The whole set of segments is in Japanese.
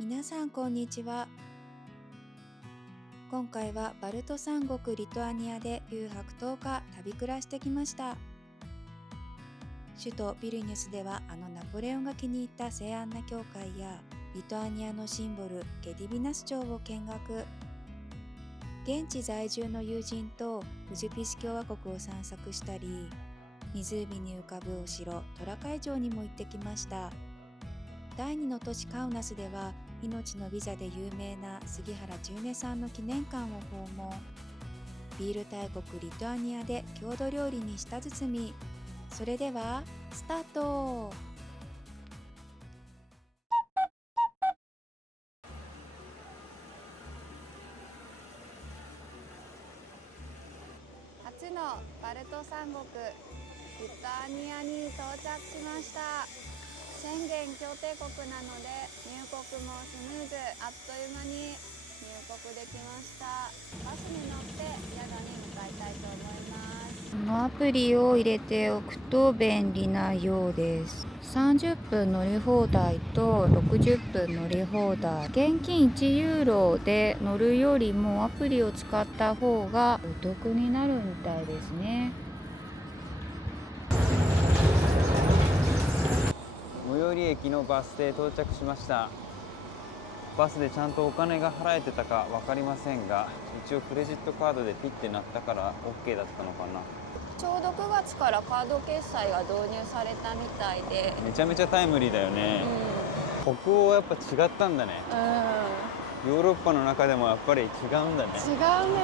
皆さんこんにちは。今回はバルト三国リトアニアで留学10日旅暮らしてきました。首都ビルニュスではナポレオンが気に入った聖アンナ教会やリトアニアのシンボルゲディビナス朝を見学。現地在住の友人とウジュピシ共和国を散策したり、湖に浮かぶお城トラカイ城にも行ってきました。第2の都市カウナスでは命のビザで有名な杉原千畝さんの記念館を訪問。ビール大国リトアニアで郷土料理に舌包み。それではスタート。初のバルト三国リトアニアに到着しました。宣言協定国なので入国もスムーズ、あっという間に入国できました。バスに乗って宿に向かいたいと思います。このアプリを入れておくと便利なようです。30分乗り放題と60分乗り放題。現金1ユーロで乗るよりもアプリを使った方がお得になるみたいですね。最寄り駅のバス停到着しました。バスでちゃんとお金が払えてたか分かりませんが、一応クレジットカードでピッてなったから OK だったのかな。ちょうど9月からカード決済が導入されたみたいで、めちゃめちゃタイムリーだよね。北欧はやっぱ違ったんだね。ヨーロッパの中でもやっぱり違うんだね。違うね。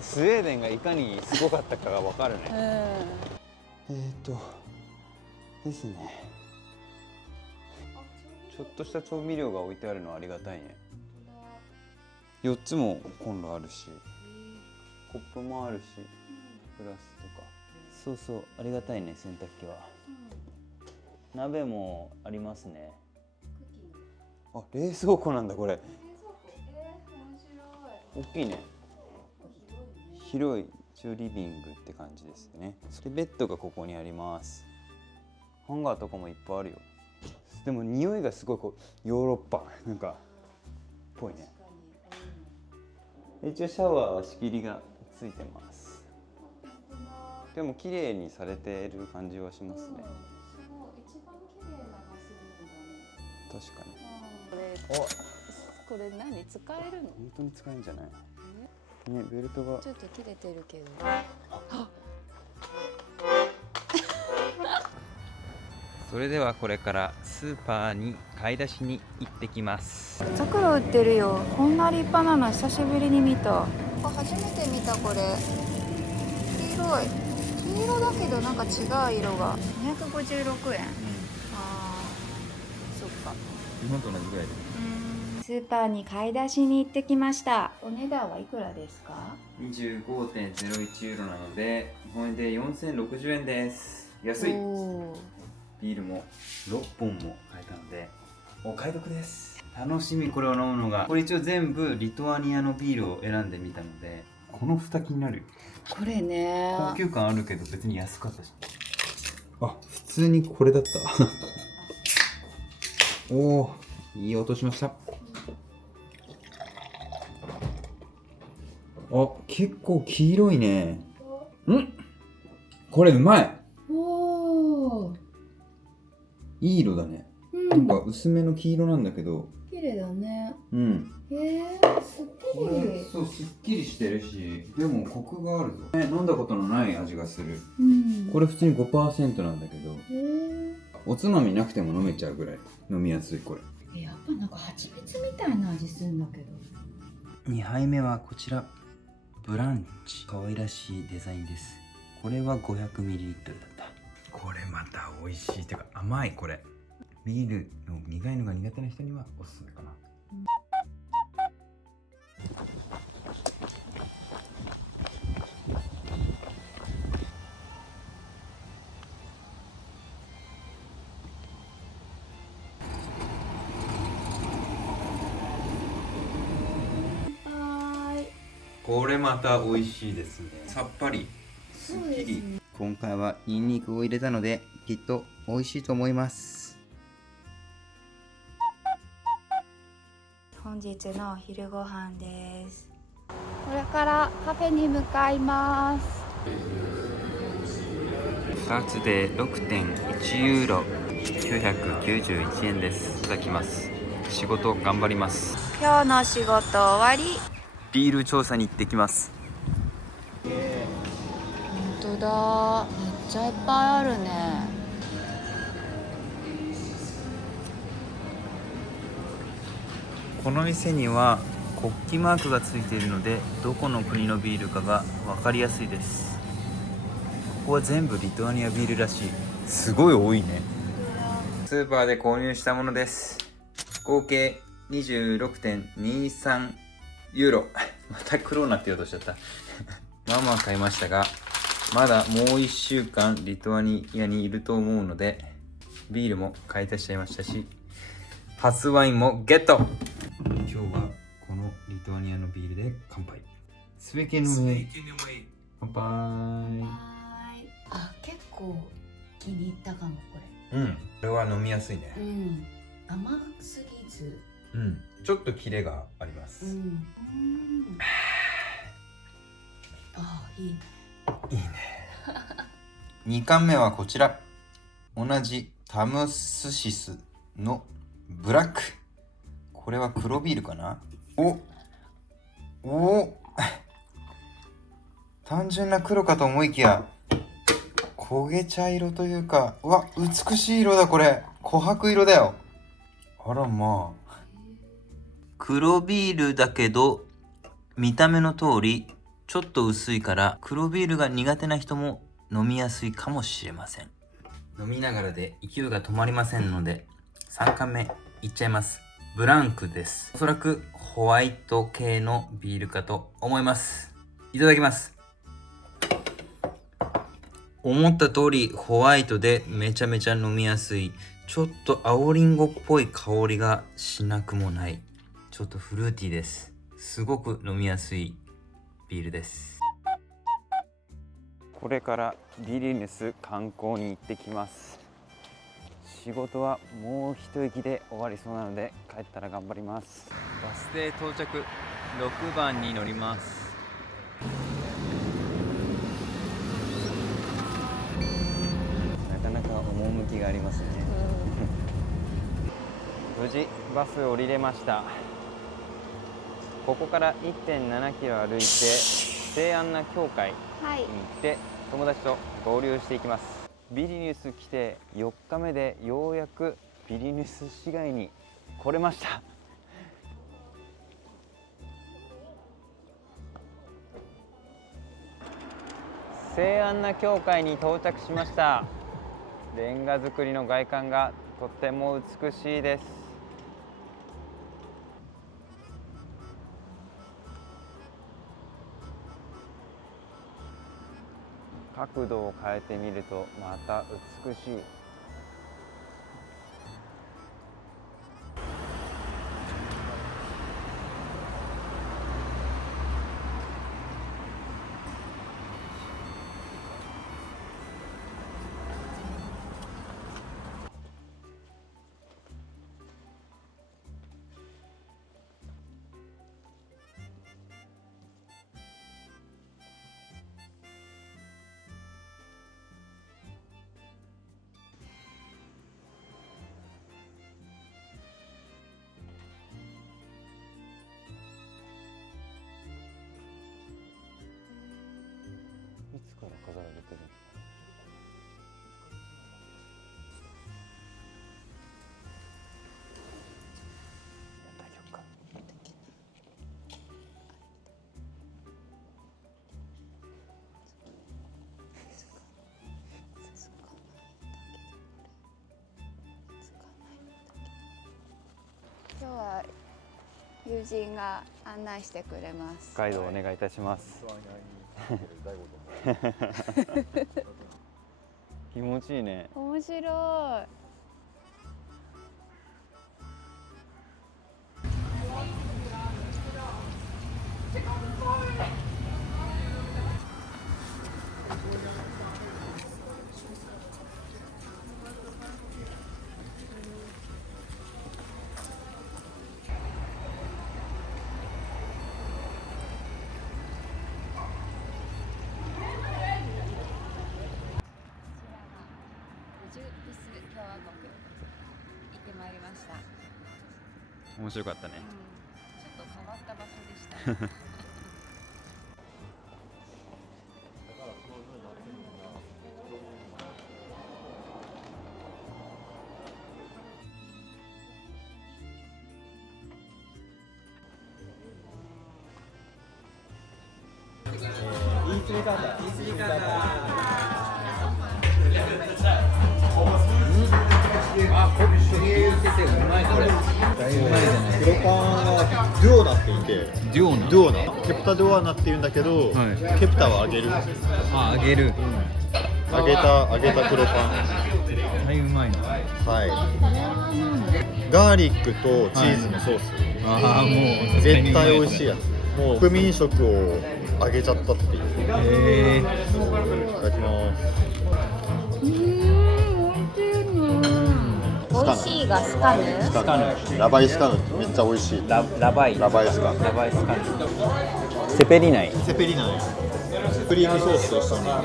スウェーデンがいかにすごかったかが分かるね。ですね。ちょっとした調味料が置いてあるのはありがたいね。4つもコンロあるし、コップもあるし、グラスとか。そうそう、ありがたいね、洗濯機は。鍋もありますね。あ、冷蔵庫なんだこれ。大きいね。広い一応リビングって感じですね。でベッドがここにあります。ハンガーとかもいっぱいあるよ。でも匂いがすごいこうヨーロッパなんかっぽいね。一応シャワーは仕切りがついてます。でも綺麗にされている感じはしますね。一番綺麗なバスルームだね。確かに。これ何使えるの？本当に使えるんじゃない？ね、ベルトがちょっと切れてるけど。それではこれからスーパーに買い出しに行ってきます。ザクロ売ってるよ。こんな立派なの久しぶりに見た。初めて見た。これ黄色い。黄色だけどなんか違う色が。256円。あー、そっか。日本と同じぐらいで。スーパーに買い出しに行ってきました。お値段はいくらですか？ 25.01 ユーロなので日本円で4060円です。安い。ビールも6本も買えたのでお買い得です。楽しみ、これを飲むのが。これ一応全部リトアニアのビールを選んでみたので、この蓋気になる。これね、高級感あるけど別に安かったし。あ、普通にこれだったおお、いい音しました。あ、結構黄色いね。これうまい。おー、いい色だね。なんか薄めの黄色なんだけど綺麗だね。すっきり。そう、すっきりしてるし、でもコクがあるぞ。飲んだことのない味がする。これ普通に 5% なんだけど、おつまみなくても飲めちゃうぐらい飲みやすい。これやっぱなんか蜂蜜みたいな味するんだけど。2杯目はこちらブランチ。可愛らしいデザインです。これは 500ml だった。これまた美味しい。てか甘い。これビールの苦いのが苦手な人にはおすすめかな。これまた美味しいですね。さっぱりすっきり。今回はニンニクを入れたのできっと美味しいと思います。本日のお昼ご飯です。これからカフェに向かいます。2つで 6.1 ユーロ991円です。いただきます。仕事頑張ります。今日の仕事終わり。ビール調査に行ってきます。本当だ、めっちゃいっぱいあるね。この店には国旗マークがついているので、どこの国のビールかが分かりやすいです。ここは全部リトアニアビールらしい。すごい多いね。スーパーで購入したものです。合計 26.23 ユーロまたクローナって言おうとしちゃったまあまあ買いましたが、まだもう1週間リトアニアにいると思うので、ビールも買い足しちゃいましたし、初ワインもゲット。今日はこのリトアニアのビールで乾杯。スウェケの上乾杯。あ、結構気に入ったかもここれは飲みやすいね。れ。甘すぎず。ちょっとキレがあります。あ、いいね。いいね2貫目はこちら、同じタムスシスのブラック。これは黒ビールかな。単純な黒かと思いきや焦げ茶色というか、うわ、美しい色だ。これ琥珀色だよ。あらまあ、黒ビールだけど見た目の通りちょっと薄いから、黒ビールが苦手な人も飲みやすいかもしれません。飲みながらで勢いが止まりませんので、3貫目いっちゃいます。ブランクです。おそらくホワイト系のビールかと思います。いただきます。思った通りホワイトでめちゃめちゃ飲みやすい。ちょっと青りんごっぽい香りがしなくもない。ちょっとフルーティーです。すごく飲みやすいビールです。これからビリニュス観光に行ってきます。仕事はもう一息で終わりそうなので、帰ったら頑張ります。バス停到着、6番に乗ります。なかなか趣がありますね。無事バスを降りれました。ここから 1.7 キロ歩いて聖アンナ教会に行って、友達と合流していきます。ビリニュス来て4日目でようやくビリニュス市街に来れました。聖アンナ教会に到着しました。レンガ造りの外観がとっても美しいです。角度を変えてみるとまた美しい。いつから飾られてるの？大丈夫か？今日は友人が案内してくれます。ガイドお願いいたします。気持ちいいね。面白い。面白かったね。ちょっと変わった場所でした。黒パンはデュオナって言って、デュオナデュオナ、ケプタデュオナって言うんだけど、はい、ケプタは揚げる。あ、揚げる。揚げた黒パン。絶対うまいな。はい。ガーリックとチーズのソース。ああ、もう絶対美味しいやつ。もう国民食を揚げちゃったっていう。いただきます。美味しいがスカヌ。スカヌ。ラバイスカヌめっちゃ美味しい。ラバイスカヌ。ラバイスカヌ。セペリナイ。セペリナイ。クリームソースと一緒に。あ、は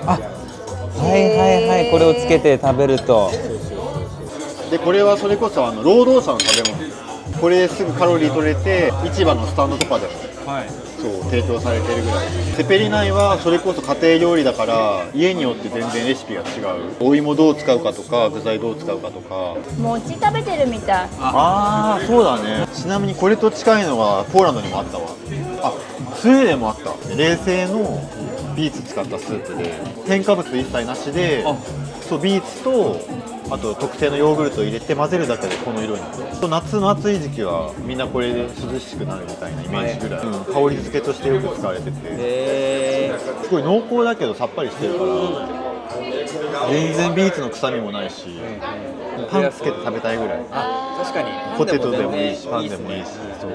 いはいはい、これをつけて食べると。でこれはそれこそ労働者の食べ物。これすぐカロリー取れて市場のスタンドとかでも、はい、そう提供されてるぐらい。セペリナイはそれこそ家庭料理だから家によって全然レシピが違う。お芋どう使うかとか具材どう使うかとか。餅食べてるみたい。ああそうだね。ちなみにこれと近いのがポーランドにもあったわ。あ、スウェーデンもあった。冷製のビーツ使ったスープで添加物一切なしで、そうビーツとあと特製のヨーグルトを入れて混ぜるだけでこの色になる。夏の暑い時期はみんなこれで涼しくなるみたいなイメージぐらい、香り付けとしてよく使われてて、すごい濃厚だけどさっぱりしてるから全然ビーツの臭みもないし、パンつけて食べたいぐらい。あ、確かにポテトでもいいしパンでもいいし。そう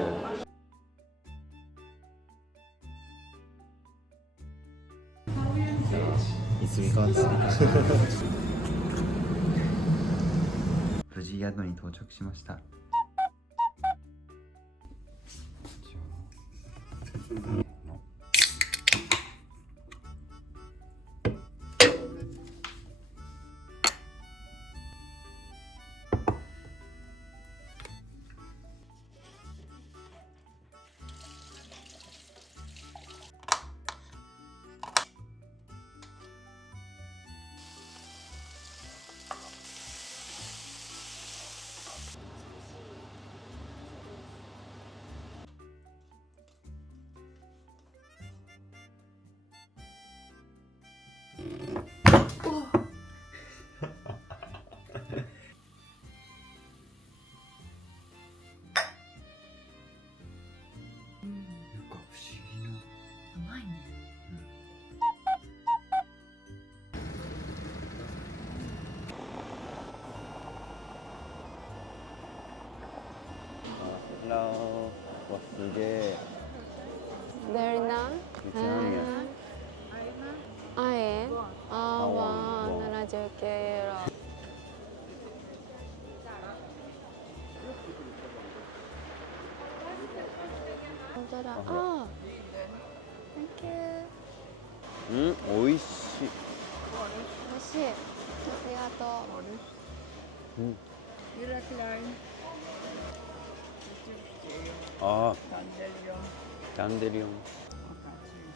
無事宿に到着しました。わ、すげえ。Dari na? Ain? Wah, 79 euro. Thank you. 美味しい。美味しい。ありがとう。ああ、ダンデリオン。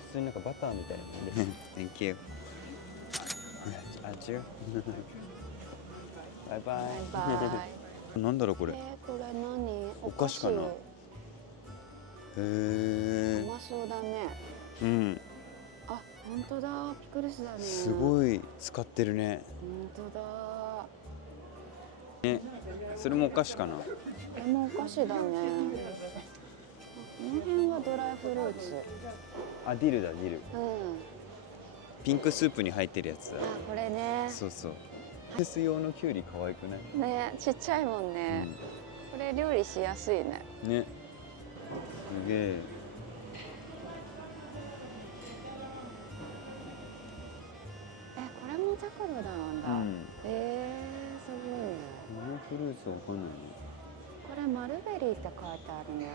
普通になんかバターみたいな。Thank you。あっちよ。バイバイ。バイ。なんだろうこれ。これ何？お菓子かな。へえ。うまそうだね。うん。あ、本当だ。ピクルスだね。すごい使ってるね。本当だ。ね、それもお菓子かな。これもお菓子だね。この辺はドライフルーツ。あ、ディルだ、ディル。うん。ピンクスープに入ってるやつだ。あ、これね。そうそう。フェス用のキュウリ可愛くない？ね、ちっちゃいもんね。これ料理しやすいね。ね。すげえ。これもチャコロなんだ。すごいね。このフルーツわかんないね。これマルベリーって書いてあるね。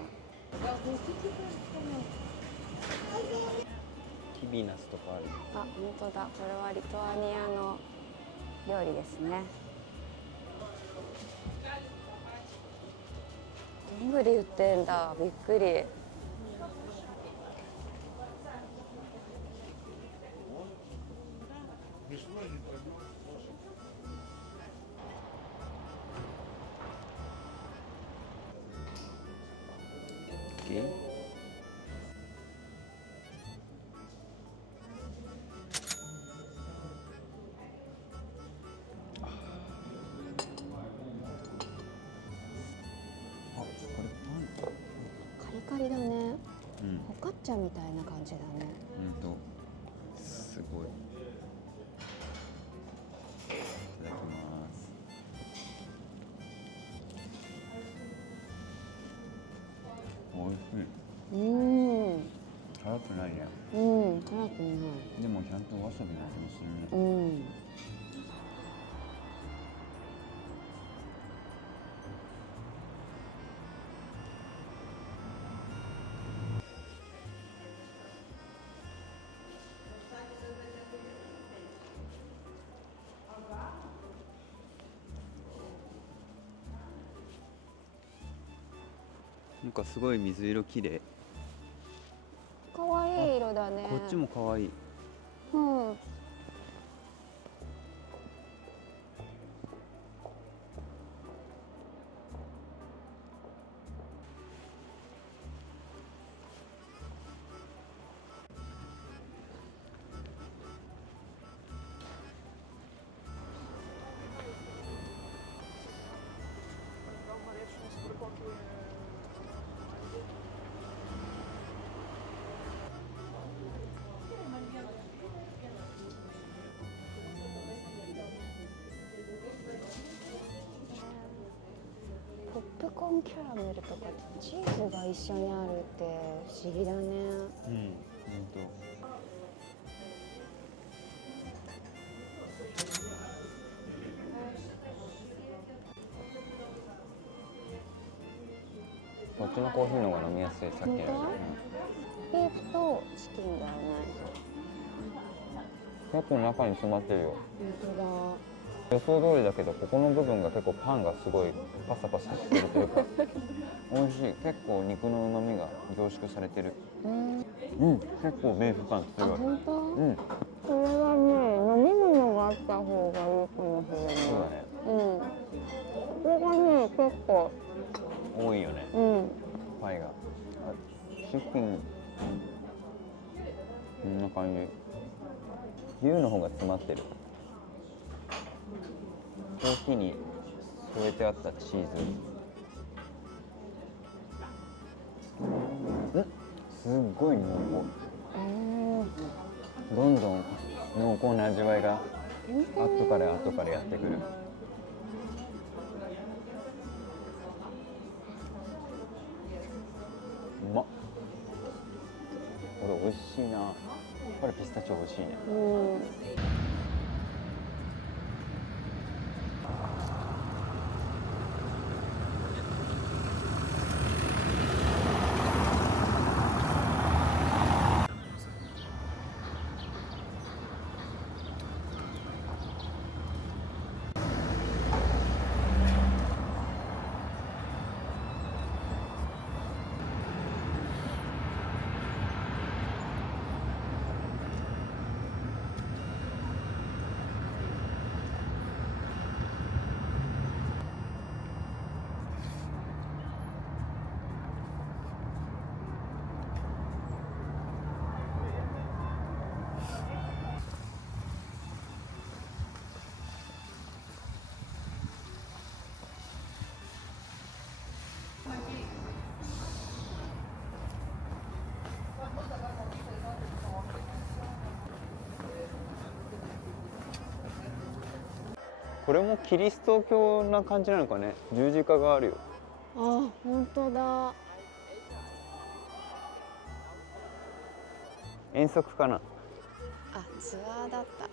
キビナスとかある。あ、本当だ。これはリトアニアの料理ですね。どんぐり売ってんだ、びっくり。カリカリだね。うん、フォカッチャみたいな感じだね。すごい。いただきます。おいしい。辛くないね。辛くない。でもちゃんとわさびの味もするね。なんかすごい水色綺麗。可愛い色だね。こっちも可愛い。うん。ポップコーンキャラメルとかチーズが一緒にあるって不思議だね。こっちのコーヒーの方が飲みやすい、さっきのより。ビーフとチキンだよね。結構中に詰まってるよ。本予想通りだけど、ここの部分が結構パンがすごいパサパサしてるというか美味しい。結構肉の旨味が凝縮されてる。結構ビーフパン強い。本当？これはね、飲み物があった方がいいかもしれない。そうだね。ここがね、結構多いよね。パイが。チキン、こんな感じ。牛の方が詰まってる。コーヒーに添えてあったチーズ。すっごい濃厚。どんどん濃厚な味わいが後から後からやってくる。うまっ。これ美味しいな。これピスタチオ美味しいね。これもキリスト教な感じなのかね。十字架があるよ。あ、本当だ。遠足かな。あ、ツアーだった。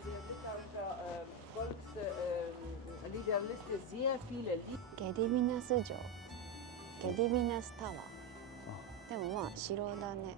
ゲディミナス城、ゲディミナスタワー。でもまあ城だね。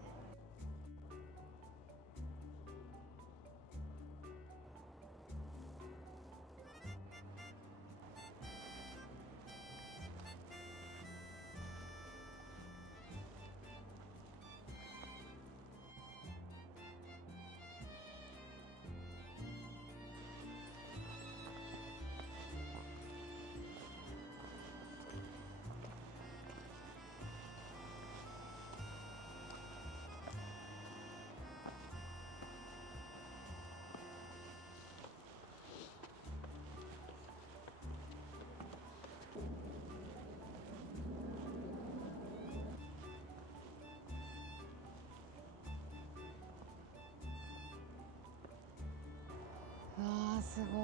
すごー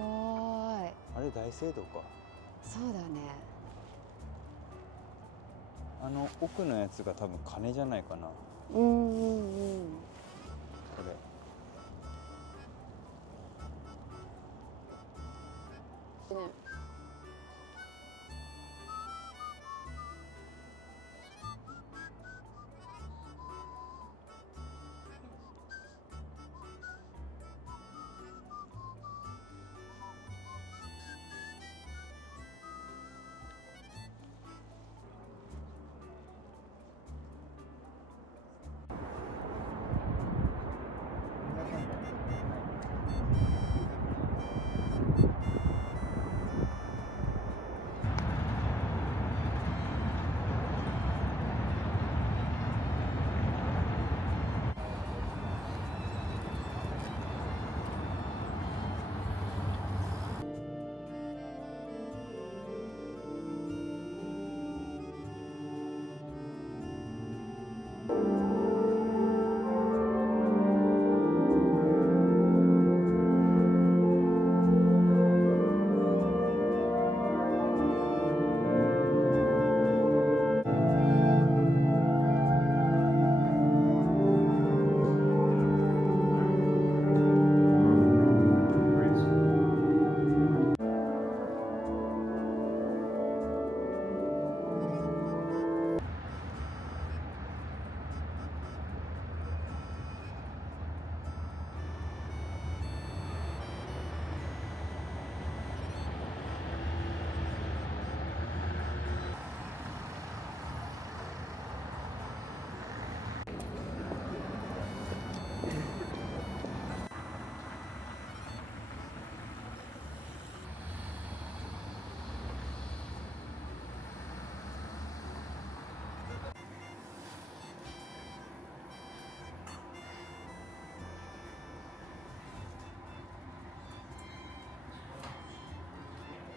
い。あれ大聖堂か。そうだね。あの奥のやつが多分鐘じゃないかな。うんうんうん。これね。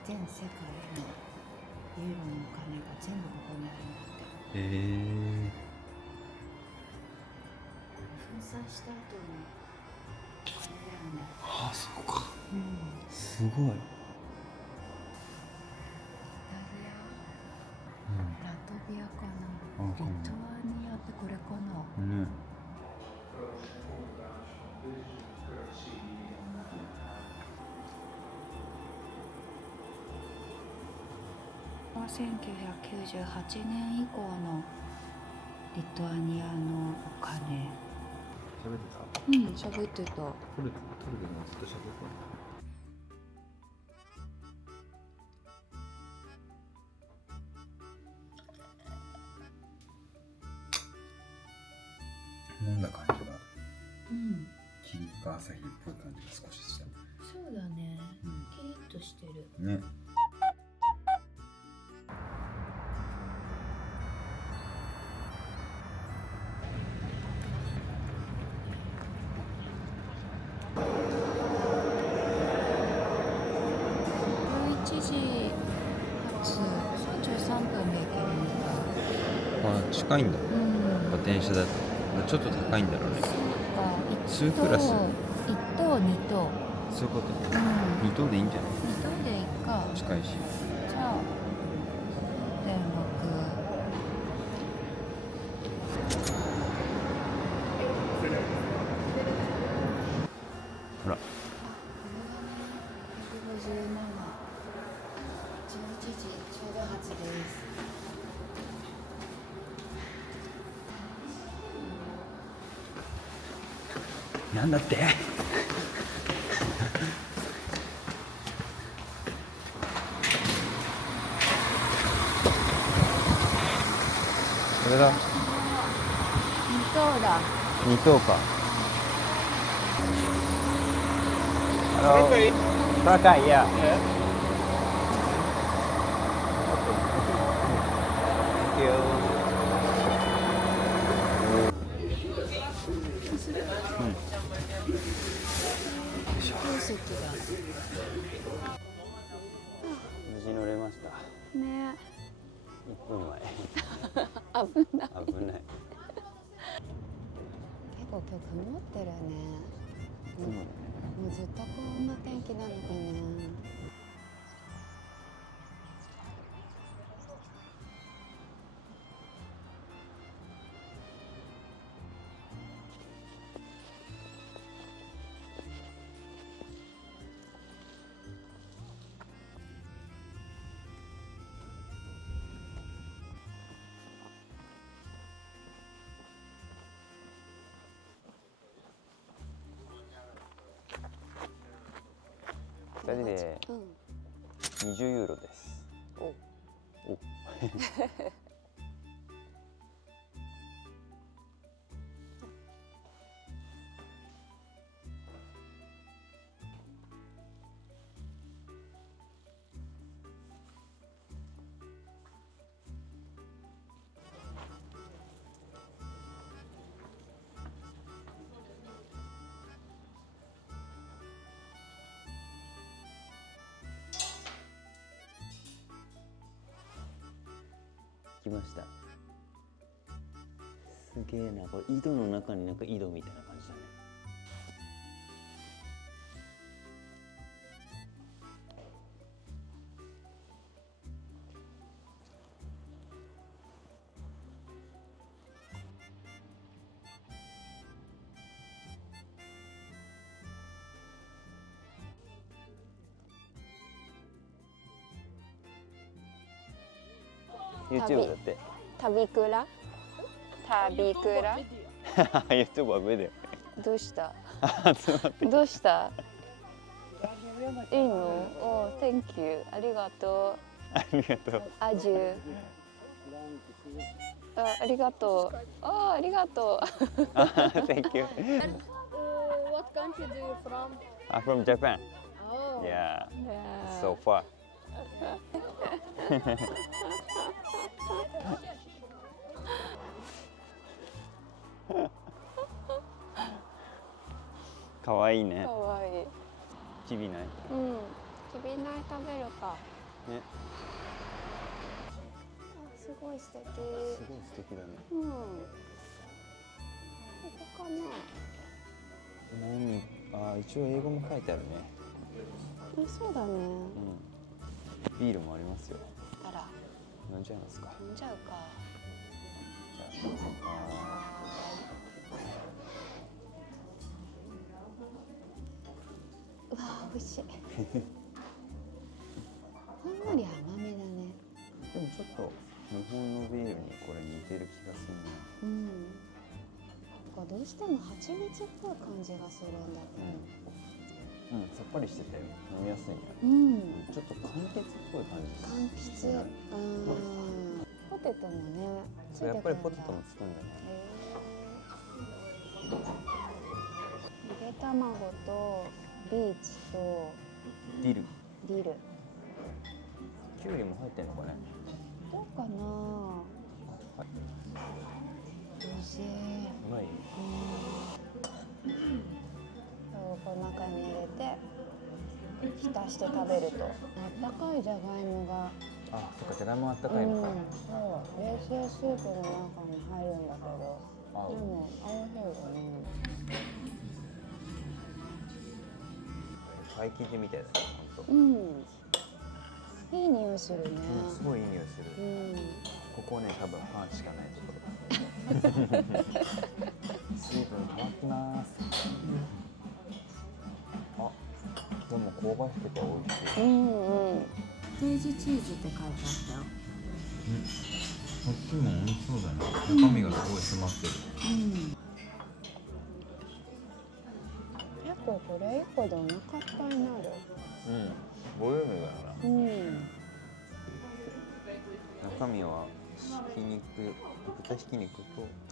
全世界のユーロのお金が全部ここにあるんだって。粉砕した後のお金だよね。ああそうか。うん。すごい。イタリア、ラトビアかな。リトアニアってこれかな。ね。1998年以降のリトアニアのお金。喋ってた。うん、喋ってた。撮るでもずっと喋ってた。飲んだ感じがうん、霧か朝日っぽい感じが少しした。そうだね。うんキリッとしてる。ね。11時発33分で行けるみたい。あ、近いんだ。うん。電車だとちょっと高いんだろうね。そうか。2クラス。 1等2等。そういうこと。うん。 2等でいいんじゃない？ 2等でいいか。近いし。じゃあ電力。ほら。11時ちょうど発です。なんだって？これだ。2等だ。2等か。高いや。鉱石だ。無事乗れました。ね。 1分前。危ない。危ない。結構今日曇ってるね。雲だね。もうずっとこんな天気なのかな。2人でうん。 20ユーロです。おお来ました。すげえな、これ井戸の中になんか井戸みたいな感じだね。YouTube だって。旅クラ？旅クラ？YouTube は上で。どうした？集まってどうした？いいの？お、Thank you。ありがとう。ありがとう。アジュ。ありがとう。ありがとう。Thank you. What country do you from? I'm from Japan. Oh. Yeah, Yeah. so far. かわいいねか。わいい。ちびない。うん。きびない食べるか。ね。あ、すごい素敵。すごい素敵だね。うん。ここかな。一応英語も書いてあるね。そうだね。うん。ビールもありますよ。あら、飲んじゃいますか。飲んじゃうか。じゃあどうぞ。うわ、美味しい。ほんのり甘めだね。でもちょっと日本のビールにこれ似てる気がするね。うん。なんかどうしても蜂蜜っぽい感じがするんだけど。うん、さっぱりしてて飲みやすいね。うん。ちょっと柑橘っぽい感じ。柑橘。ポテトもね。ついてくるんだ。やっぱりポテトもつくんだね。ゆで卵とビーツとディル。ディル。キュウリも入ってんのかね。どうかな。美味しい。うまい。この中に入れて浸して食べると、あったかいじゃがいもが、あ、そっか、じゃがいもあったかいのか。そう冷製スープの中に入るんだけど、あ、でも美味しいよね。パイ生地みたいだね、ほんと。うん、いい匂いするね。すごいいい匂いする。ここね、多分パンしかないところ。水分変わってます。あ、でも香ばしくて美味しい。デージチーズって書いてあったよ。こっちも美味しそうだね。中身がすごい詰まってる。結構これ一個でお腹いっぱいになる。ボリューミーだよな。中身は豚ひき肉と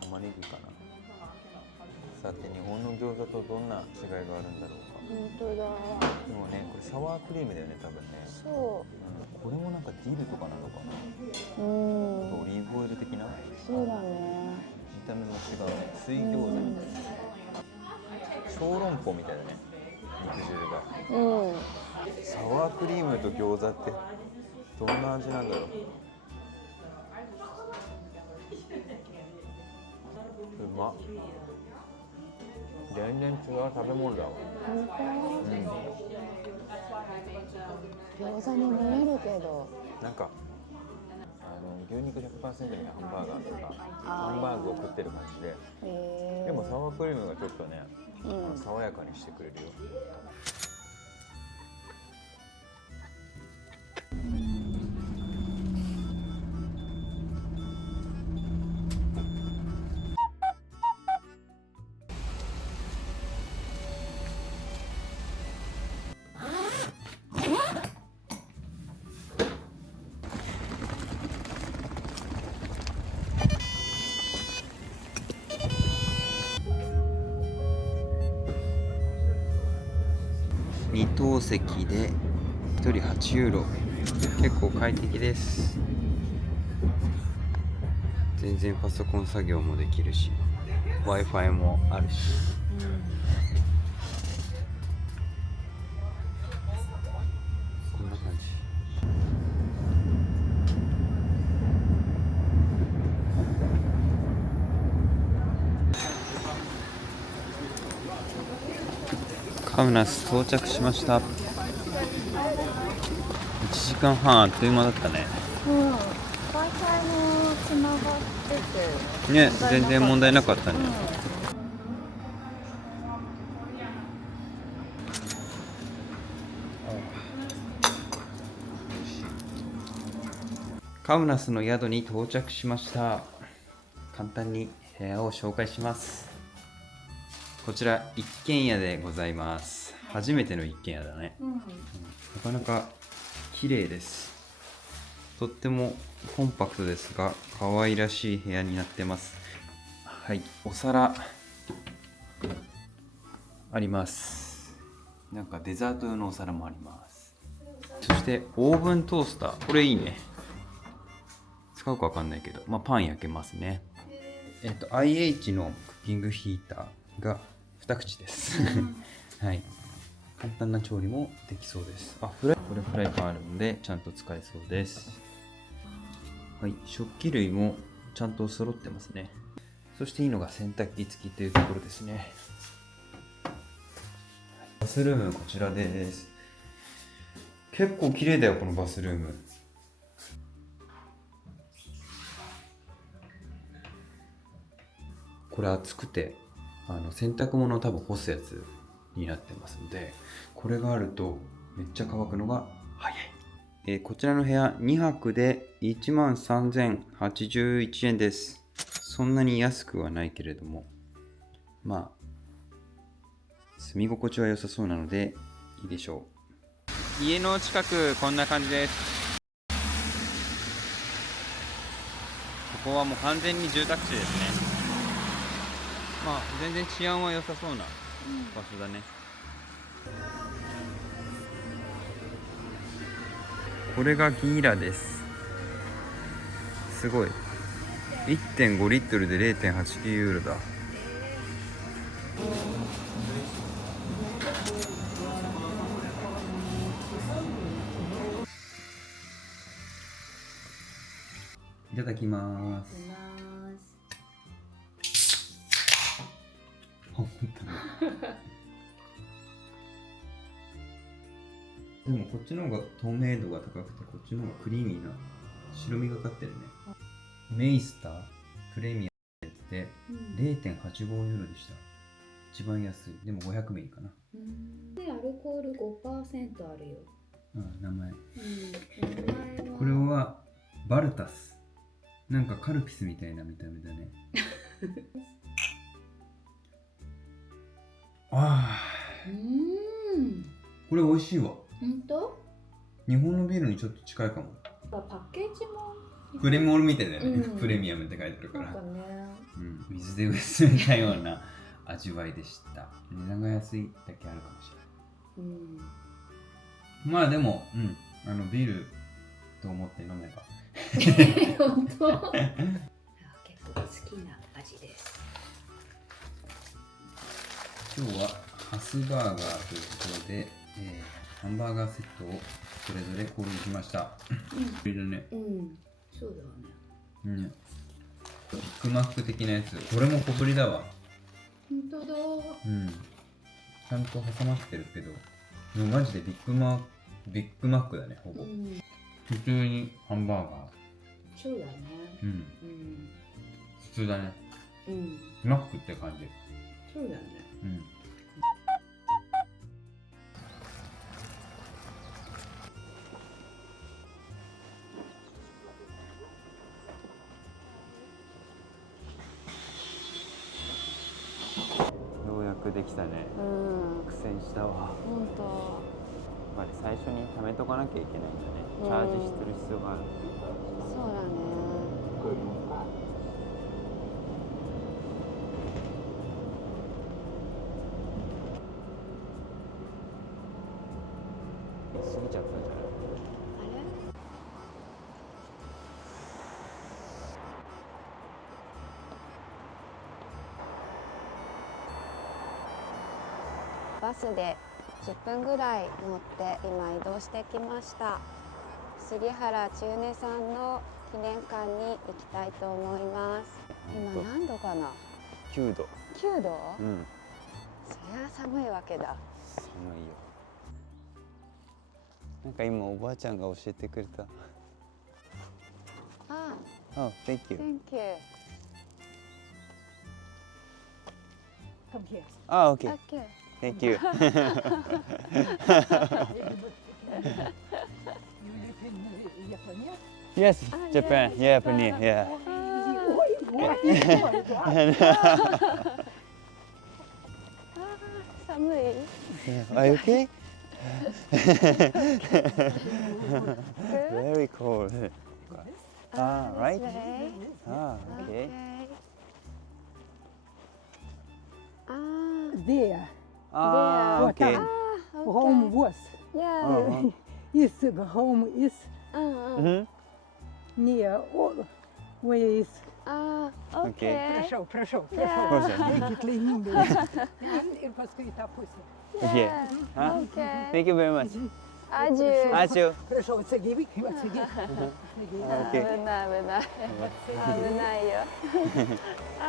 玉ねぎかな。さて日本の餃子とどんな違いがあるんだろうか。本当だ。でもね、これサワークリームだよね、多分ね。そこれもなんかディルとかなのかな。う。オリーブオイル的な。そうだね。見た目も違うね。水餃子みたいな。小籠包みたいだね。肉汁が。サワークリームと餃子ってどんな味なんだろう。うまっ。全然違う食べ物だわ。本当、餃子に見えるけど。なんか牛肉 100% のハンバーガーとかハンバーグを食ってる感じで、でもサワークリームがちょっとね、爽やかにしてくれるよ。2等席で1人8ユーロ、結構快適です。全然パソコン作業もできるし Wi-Fi もあるし、こんな感じ。カウナス到着しました。1時間半あっという間だったね。Wi-Fi もつながっててね、全然問題なかったね。カウナスの宿に到着しました。簡単に部屋を紹介します。こちら一軒家でございます。初めての一軒家だね。なかなか綺麗です。とってもコンパクトですが可愛らしい部屋になってます。はい、お皿あります。なんかデザート用のお皿もあります。そしてオーブントースター、これいいね。使うかわかんないけど、まあパン焼けますね。IH のクッキングヒーターが2口です。はい。簡単な調理もできそうです。これフライパンあるのでちゃんと使えそうです。はい、食器類もちゃんと揃ってますね。そしていいのが洗濯機付きというところですね。バスルームこちらです。結構綺麗だよこのバスルーム。これ厚くて洗濯物を多分干すやつになってますので、これがあるとめっちゃ乾くのが早い。こちらの部屋2泊で13,081円です。そんなに安くはないけれども、まあ住み心地は良さそうなのでいいでしょう。家の近くこんな感じです。ここはもう完全に住宅地ですね。まあ全然治安は良さそうな場所だね。これがギーラです。すごい。1.5 リットルで 0.89 ユーロだ。いただきます。でもこっちの方が透明度が高くて、こっちの方がクリーミーな白身がかってるね。メイスタープレミアムやつで 0.85 ユーロでした。一番安い。でも500ミリかな。でアルコール 5% あるよ。名前。名前はこれはバルタス。なんかカルピスみたいな見た目だね。これ美味しいわ。ほんと？日本のビールにちょっと近いかも。パッケージもプレモルみたいだよね。プレミアムって書いてあるから。なんかね。水で薄めたような味わいでした。値段が安いだけあるかもしれない。まあでも、ビールと思って飲めば。本当？結構好きな味です。今日はハスバーガーというところで、ハンバーガーセットをそれぞれ購入しました。いいだね。そうだわね。ビッグマック的なやつ。これも小ぶりだわ。本当だ。うんちゃんと挟まってるけどもうマジでビッグマックだねほぼ、普通にハンバーガーそうだね。うんうん。普通だねうん。マックって感じそうだね。うんようやくできたねうん苦戦したわ本当まあ最初に貯めとかなきゃいけないんだねチャージしてる必要があるそうだね過ぎちゃったんじゃないあれバスで10分ぐらい乗って今移動してきました杉原千畝さんの記念館に行きたいと思います今何度かな9度9度、うんそりゃ寒いわけだ寒いよなんか今おばあちゃんが教えてくれたあ Oh, thank you. Thank you Come here. Ah, okay. Okay Thank you. You live in Japan? Yes, Ah, Japan. yeah, Japan. Japan. Yeah. Ah, 寒い Are you okay? Good? Very cold. Ah, this right. way. Ah, okay. Okay. Ah, There. Ah, okay. ah, Home okay. was. Yeah. Uh-huh. Is home is Mhm. near all ways. Ah, Okay. okay. Прошу, прошу, Yeah. прошу. Proszę. Take it Irko skryta pussy. Okay. Yeah. Ah, Okay. Thank you very much. Adieu. Adieu. Прошу, це гівік, це гівік. Ah, Okay. 危ない危ない危ないよ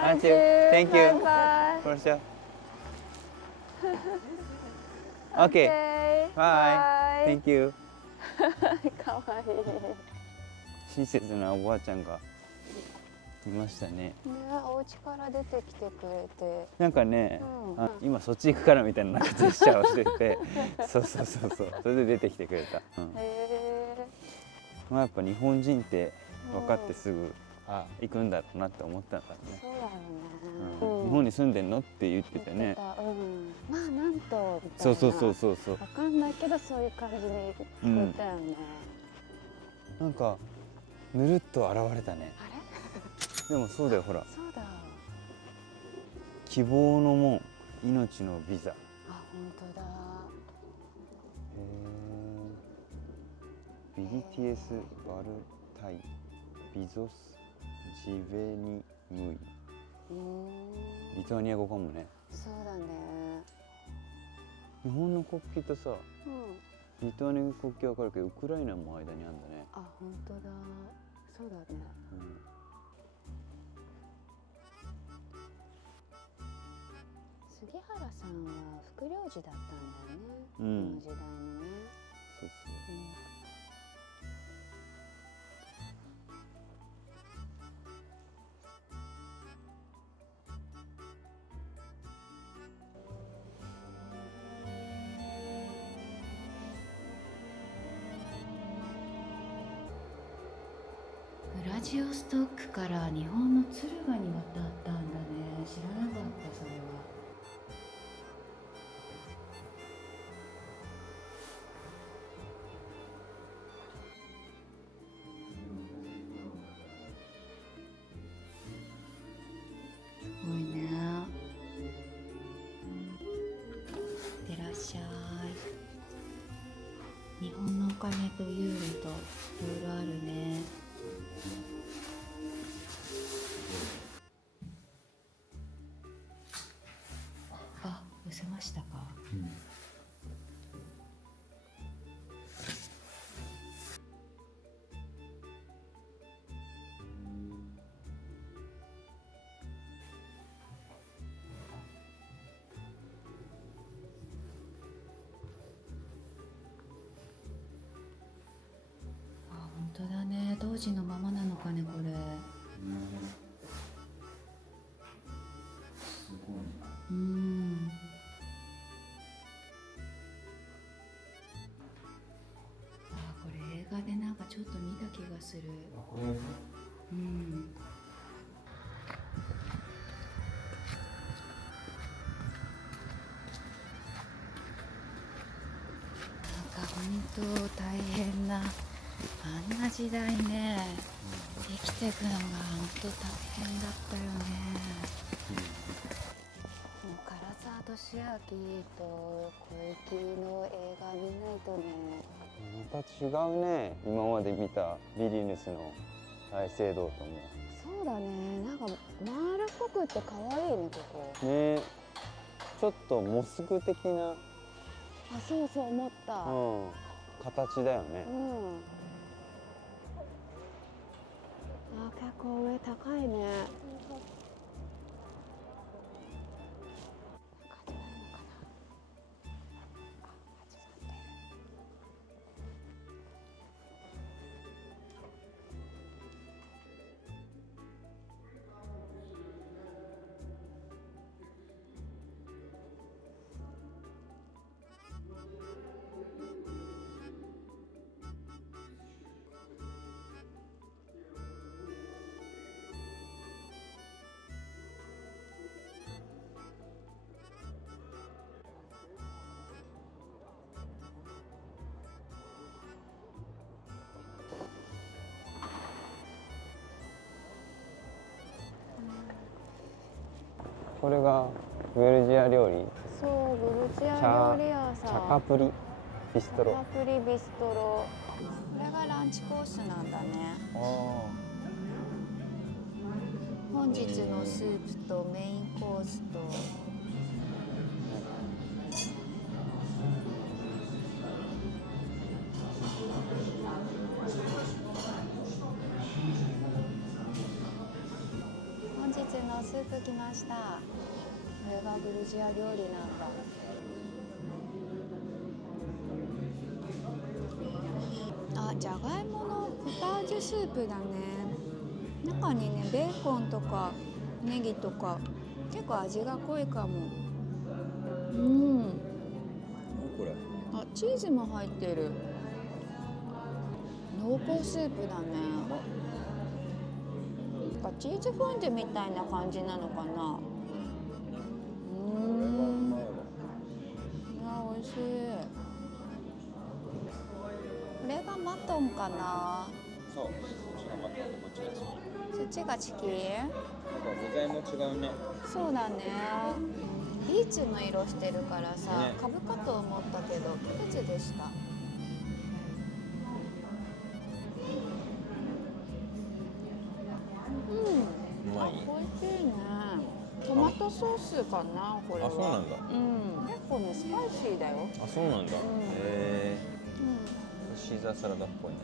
Adieu. Thank you. バイバイ For sure. Okay. Bye. Thank you. かわいい親切なおばあちゃんがいましたね。ね、お家から出てきてくれて、なんかね、うんあ今そっち行くからみたいななんかジェスチャーをしててそうそうそうそうそれで出てきてくれた、うんへまあ、やっぱ日本人って分かってすぐ、あ行くんだろうなって思ったんだえ、ね、そうだよね、うん日本に住んでんのって言っててね言ってたまあなんとみたいなそうそうそうそうそうわかんないけどそういう感じに聞こえたよね、なんかぬるっと現れたねあれでもそうだよほらそうだ、希望の門命のビザへあ、本当だ、ビリティエス・バルタイビゾス・ジベニムイリトアニア語かもねそうだね、日本の国旗とさうん、リトアニアの国旗わかるけどウクライナも間にあるんだね、あ、本当だ、そうだね、杉原さんは副領事だったんだよね、うんこの時代のね、そうそうウラジオストックから日本の敦賀に渡ったんだね。知らなかったそれは。すごいね。いってらっしゃい。日本のお金とユーロといろいろあるね。あ、寄せましたか。当時のままなのかねこれ。すごいな。これ映画でなんかちょっと見た気がする。これなんか本当大変な、あんな時代ね、生きていくのが本当大変だったよね。もう唐沢寿明と小池の映画見ないとね。また違うね、今まで見たビリニュスの大聖堂とも。そうだね、なんか丸っこくって可愛いねここ。ね、ちょっとモスク的な、あ、そうそう思った。形だよね。あ、結構上高いね。これがグルジア料理。そう、グルジア料理屋さん。チャカプリビストロ。チャカプリビストロ。これがランチコースなんだね。本日のスープとメインコースと。本日のスープ来ました。これがグルジア料理なんだ。あ、じゃがいものポタージュスープだね。中にね、ベーコンとかネギとか結構味が濃いかも。これ。あ、チーズも入ってる。濃厚スープだね。なんかチーズフォンデュみたいな感じなのかな。美味しい。これがマトンかな。そう、こっちがマトンでこっちがチキン。そっちがチキン。具材も違うね。そうだね。ビーツの色してるからさ、ね、カブかと思ったけどキャベツでした。うまい。美味しいね。トマトソースかな、これは。あ、そうなんだ。結構ね、スパイシーだよ。あ、そうなんだ。シーザーサラダっぽいね。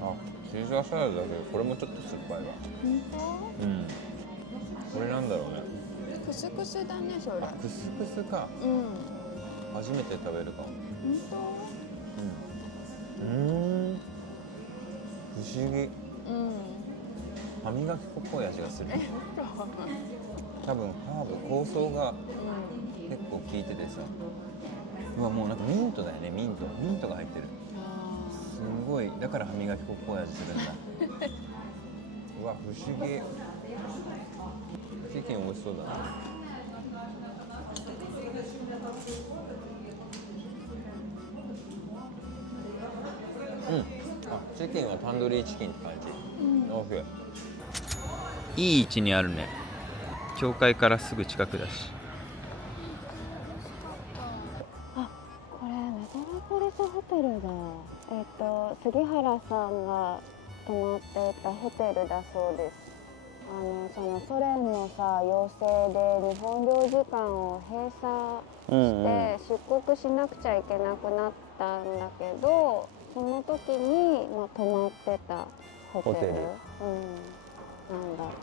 あ、シーザーサラダだけど、これもちょっと酸っぱいわ。本これなんだろうね。当？クスクスだね、それ。クスクスか。初めて食べるかも。不思議。歯磨き粉っぽい味がする。多分ハーブ香草が結構効いててさ。うわ、もうなんかミントだよね。ミントが入ってる。すごい、だから歯磨き粉っぽい味するんだ。うわ、不思議。チキン美味しそうだな。あ、チキンはタンドリーチキンって感じ。オーケー。いい位置にあるね。教会からすぐ近くだし。あ、これメトロポリスホテルだ。杉原さんが泊まっていたホテルだそうです。そのソ連のさ要請で日本領事館を閉鎖して出国しなくちゃいけなくなったんだけど、その時に、泊まってたホテル、なんだって。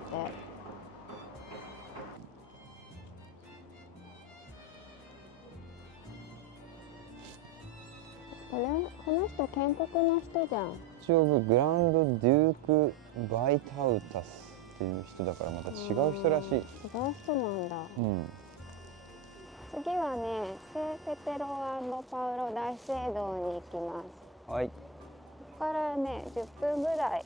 この人建国の人じゃん。一応グランド・デューク・バイタウタスっていう人だからまた違う人らしい。違う人なんだ。うん。次はね、聖ペテロ&パウロ大聖堂に行きます。はい。ここからね、10分ぐらい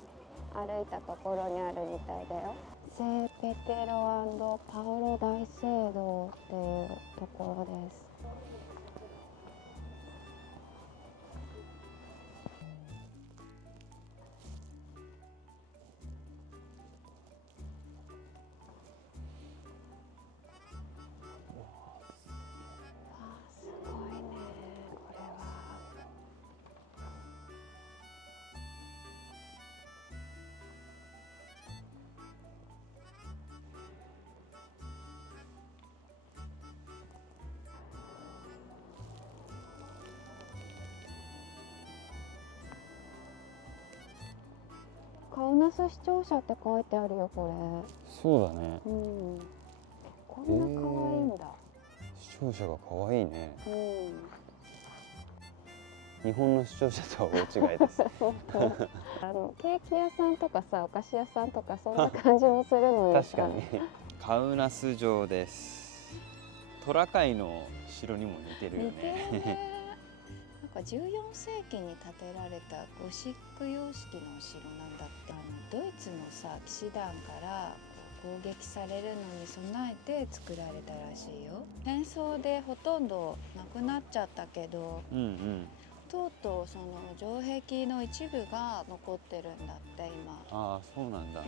歩いたところにあるみたいだよ。聖ペテロ&パウロ大聖堂っていうところです。すごいね、これは。カウナス視聴者って書いてあるよ、こそうだね。れ。うん。こんな可愛いんだ。視聴者が可愛いね。うん。日本の視聴者とは大違いです。ケーキ屋さんとかさ、お菓子屋さんとかそんな感じもするのにさ。確かに。カウナス城です。トラカイの城にも似てるよ似てるね。ね。なんか14世紀に建てられたゴシック様式のお城なんだって。ドイツのさ騎士団から攻撃されるのに備えて作られたらしいよ。戦争でほとんどなくなっちゃったけど、うんうん。とうとうその城壁の一部が残ってるんだって今。ああ、そうなんだ。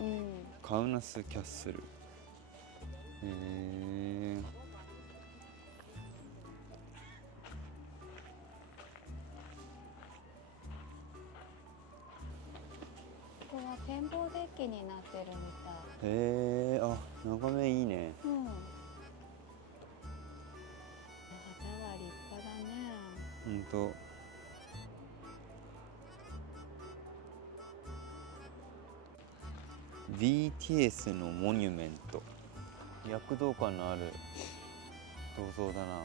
カウナスキャッスル。へえ。ここは展望デッキになってるみたい。へえ、あ、眺めいいね。うん。旗は立派だね。ほんと。BTS のモニュメント。躍動感のある銅像だな。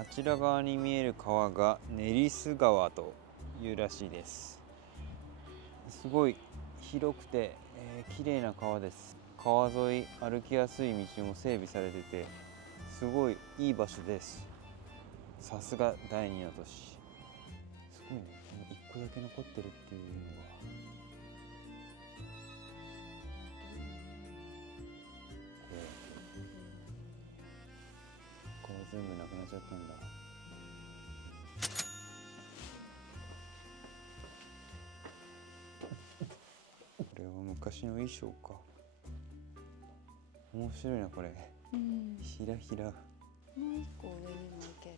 あちら側に見える川がネリス川というらしいです。すごい広くて、綺麗な川です。川沿い歩きやすい道も整備されてて、すごいいい場所です。さすが第二の都市。すごいね、1個だけ残ってるっていうのが。これ全部なくなっちゃったんだ。これは昔の衣装か。面白いなこれ。うん。ひらひら。もう一個上にも行ける。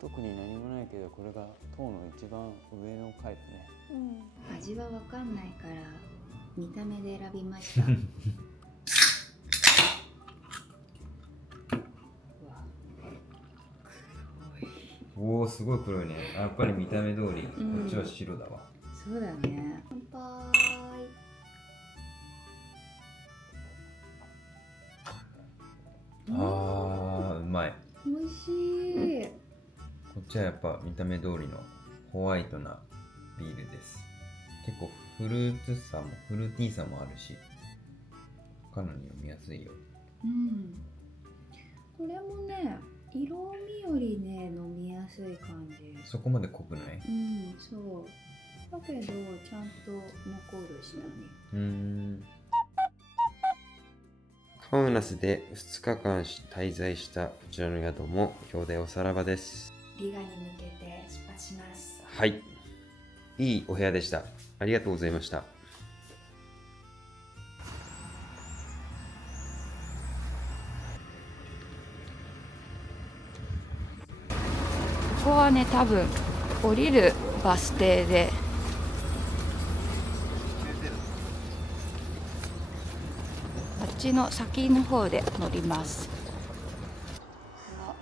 特に何もないけど、これが塔の一番上の階だね。味はわかんないから見た目で選びました。おお、すごい黒いね。やっぱり見た目通り、こっちは白だわ。そうだね。乾杯。あー、うまい。美味しい。こっちはやっぱ見た目通りのホワイトなビールです。結構フルーツさもフルーティーさもあるし、かなり飲みやすいよ。うん。これもね、色味よりね飲みやすい感じ。そこまで濃くない？そう。だけどちゃんと残るしね。カウナスで2日間滞在したこちらの宿も今日でおさらばです。リガに向けて出発します。はい。いいお部屋でした。ありがとうございました。ここはね、多分降りるバス停で、あっちの先の方で乗ります。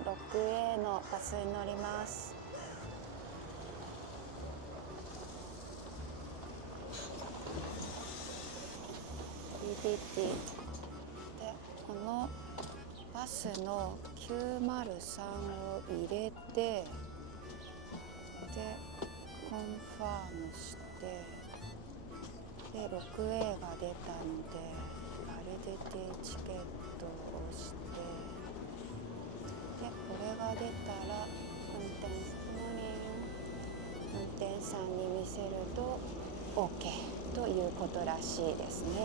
この 6A のバスに乗ります。BTT で、このババスの903を入れて、でコンファームして、で 6A が出たのでバリディティチケットを押して、でこれが出たら運転手さんに見せると OK ということらしいですね。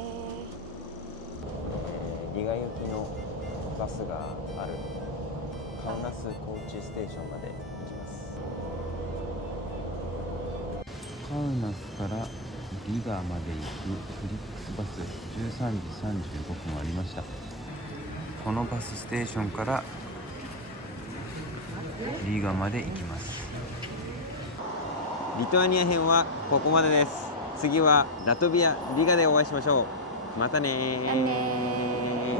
リガ行きのバスがあるカウナスコーチステーションまで行きます。カウナスからリガまで行くフリックスバス13時35分ありました。このバスステーションからリガまで行きます。リトアニア編はここまでです。次はラトビア・リガでお会いしましょう。またねー。